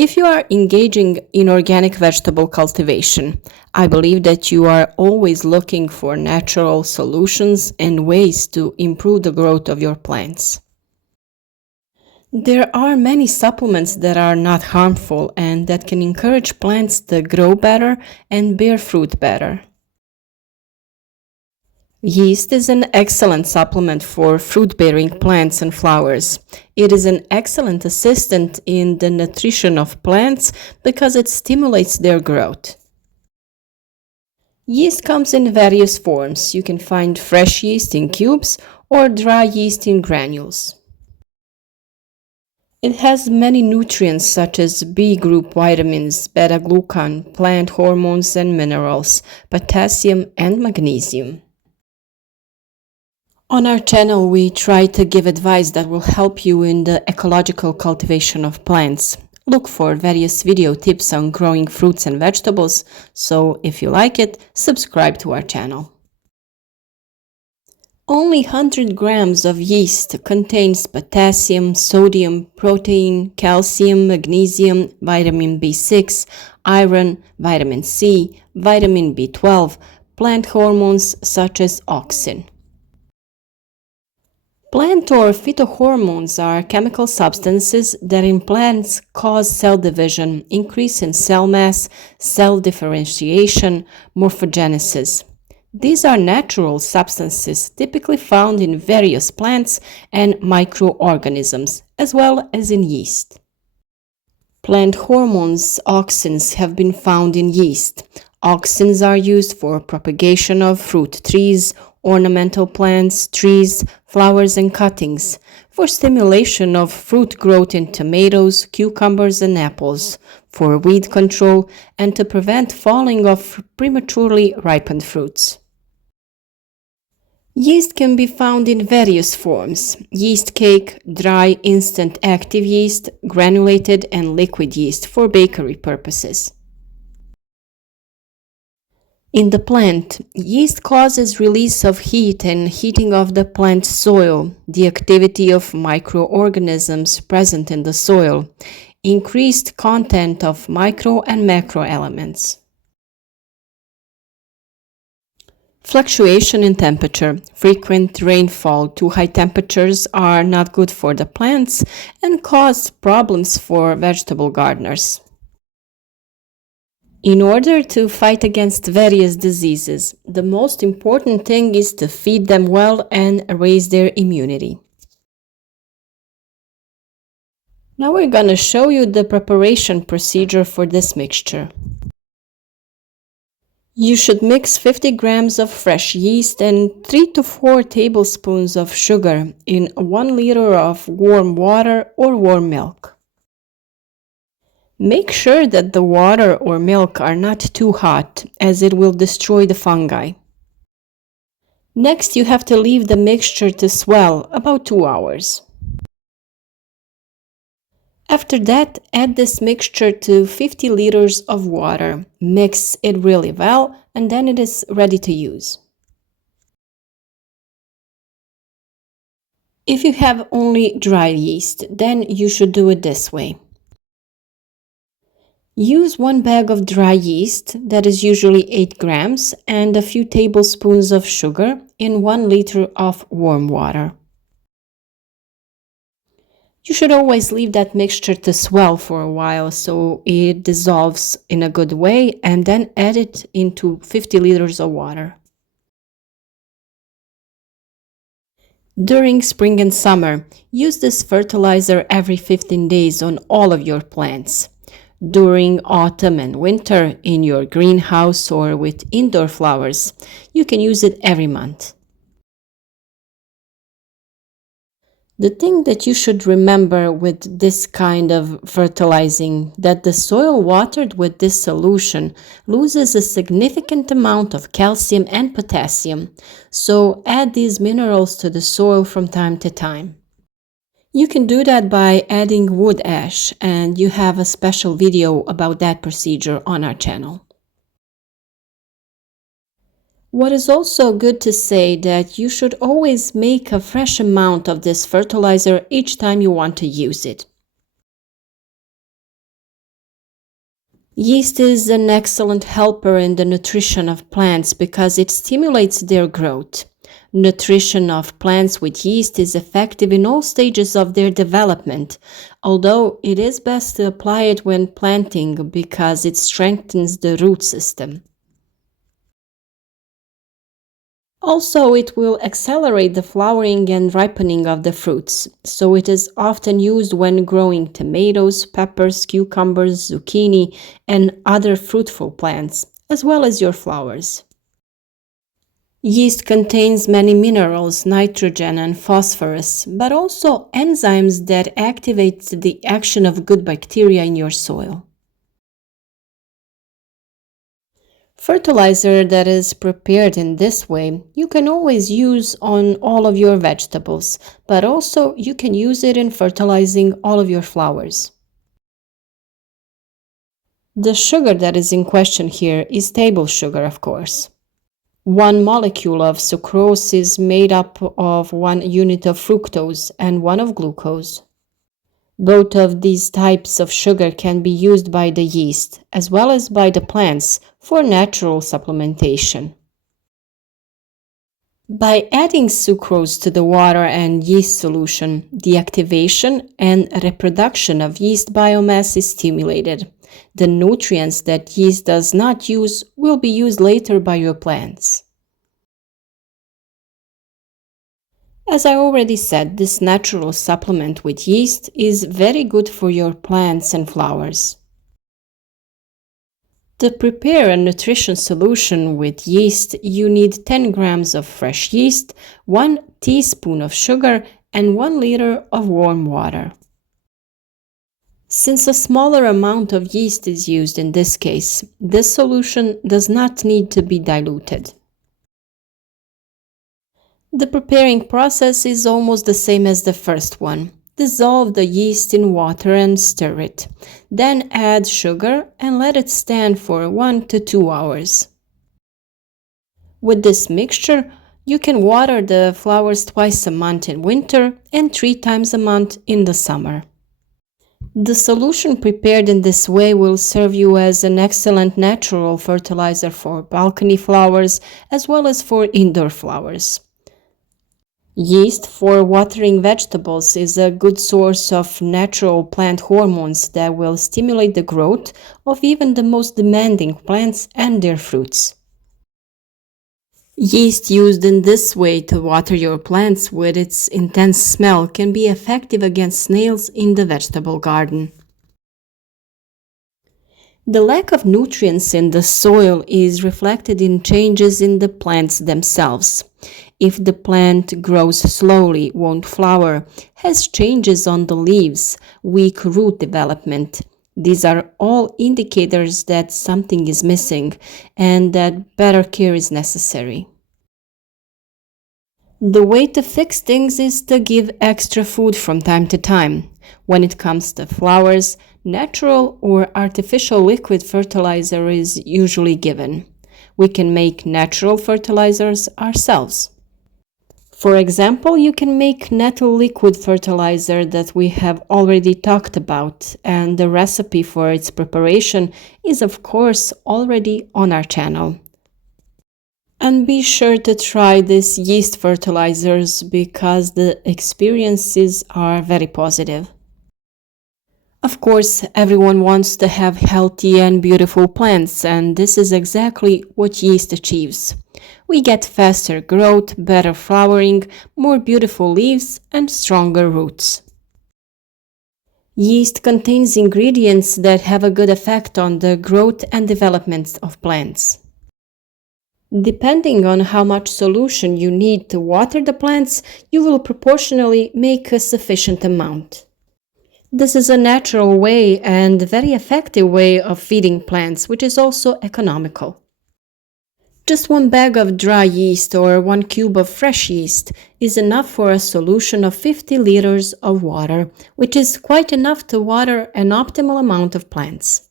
If you are engaging in organic vegetable cultivation, I believe that you are always looking for natural solutions and ways to improve the growth of your plants. There are many supplements that are not harmful and that can encourage plants to grow better and bear fruit better. Yeast is an excellent supplement for fruit-bearing plants and flowers. It is an excellent assistant in the nutrition of plants because it stimulates their growth. Yeast comes in various forms. You can find fresh yeast in cubes or dry yeast in granules. It has many nutrients such as B group vitamins, beta-glucan, plant hormones and minerals, potassium and magnesium. On our channel, we try to give advice that will help you in the ecological cultivation of plants. Look for various video tips on growing fruits and vegetables, so if you like it, subscribe to our channel. Only 100 grams of yeast contains potassium, sodium, protein, calcium, magnesium, vitamin B6, iron, vitamin C, vitamin B12, plant hormones such as auxin. Plant or phytohormones are chemical substances that in plants cause cell division, increase in cell mass, cell differentiation, morphogenesis. These are natural substances typically found in various plants and microorganisms, as well as in yeast. Plant hormones, auxins, have been found in yeast. Auxins are used for propagation of fruit trees, ornamental plants, trees, flowers and cuttings, for stimulation of fruit growth in tomatoes, cucumbers and apples, for weed control, and to prevent falling of prematurely ripened fruits. Yeast can be found in various forms: yeast cake, dry instant active yeast, granulated and liquid yeast for bakery purposes. In the plant, yeast causes release of heat and heating of the plant soil, the activity of microorganisms present in the soil, increased content of micro and macro elements. Fluctuation in temperature. Frequent rainfall, too high temperatures are not good for the plants and cause problems for vegetable gardeners. In order to fight against various diseases, the most important thing is to feed them well and raise their immunity. Now we're going to show you the preparation procedure for this mixture. You should mix 50 grams of fresh yeast and 3 to 4 tablespoons of sugar in 1 liter of warm water or warm milk. Make sure that the water or milk are not too hot, as it will destroy the fungi. Next, you have to leave the mixture to swell about 2 hours. After that, add this mixture to 50 liters of water. Mix it really well, and then it is ready to use. If you have only dry yeast, then you should do it this way. Use 1 bag of dry yeast, that is usually 8 grams, and a few tablespoons of sugar in 1 liter of warm water. You should always leave that mixture to swell for a while so it dissolves in a good way, and then add it into 50 liters of water. During spring and summer, use this fertilizer every 15 days on all of your plants. During autumn and winter, in your greenhouse or with indoor flowers, you can use it every month. The thing that you should remember with this kind of fertilizing, that the soil watered with this solution loses a significant amount of calcium and potassium, so add these minerals to the soil from time to time. You can do that by adding wood ash, and you have a special video about that procedure on our channel. What is also good to say that you should always make a fresh amount of this fertilizer each time you want to use it. Yeast is an excellent helper in the nutrition of plants because it stimulates their growth. Nutrition of plants with yeast is effective in all stages of their development, although it is best to apply it when planting because it strengthens the root system. Also, it will accelerate the flowering and ripening of the fruits, so it is often used when growing tomatoes, peppers, cucumbers, zucchini, and other fruitful plants, as well as your flowers. Yeast contains many minerals, nitrogen and phosphorus, but also enzymes that activate the action of good bacteria in your soil. Fertilizer that is prepared in this way, you can always use on all of your vegetables, but also you can use it in fertilizing all of your flowers. The sugar that is in question here is table sugar, of course. One molecule of sucrose is made up of 1 unit of fructose and 1 of glucose. Both of these types of sugar can be used by the yeast, as well as by the plants, for natural supplementation. By adding sucrose to the water and yeast solution, the activation and reproduction of yeast biomass is stimulated. The nutrients that yeast does not use will be used later by your plants. As I already said, this natural supplement with yeast is very good for your plants and flowers. To prepare a nutrition solution with yeast, you need 10 grams of fresh yeast, 1 teaspoon of sugar, and 1 liter of warm water. Since a smaller amount of yeast is used in this case, this solution does not need to be diluted. The preparing process is almost the same as the first one. Dissolve the yeast in water and stir it. Then add sugar and let it stand for 1 to 2 hours. With this mixture, you can water the flowers twice a month in winter and 3 times a month in the summer. The solution prepared in this way will serve you as an excellent natural fertilizer for balcony flowers as well as for indoor flowers. Yeast for watering vegetables is a good source of natural plant hormones that will stimulate the growth of even the most demanding plants and their fruits. Yeast used in this way to water your plants with its intense smell can be effective against snails in the vegetable garden. The lack of nutrients in the soil is reflected in changes in the plants themselves. If the plant grows slowly, won't flower, has changes on the leaves, weak root development, these are all indicators that something is missing and that better care is necessary. The way to fix things is to give extra food from time to time. When it comes to flowers, natural or artificial liquid fertilizer is usually given. We can make natural fertilizers ourselves. For example, you can make nettle liquid fertilizer that we have already talked about, and the recipe for its preparation is of course already on our channel. And be sure to try these yeast fertilizers because the experiences are very positive. Of course, everyone wants to have healthy and beautiful plants, and this is exactly what yeast achieves. We get faster growth, better flowering, more beautiful leaves, and stronger roots. Yeast contains ingredients that have a good effect on the growth and development of plants. Depending on how much solution you need to water the plants, you will proportionally make a sufficient amount. This is a natural way and very effective way of feeding plants, which is also economical. Just 1 bag of dry yeast or 1 cube of fresh yeast is enough for a solution of 50 liters of water, which is quite enough to water an optimal amount of plants.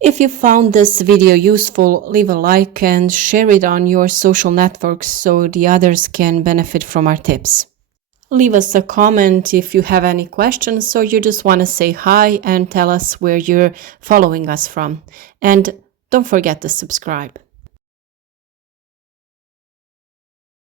If you found this video useful, leave a like and share it on your social networks so the others can benefit from our tips. Leave us a comment if you have any questions or you just want to say hi and tell us where you're following us from. And don't forget to subscribe.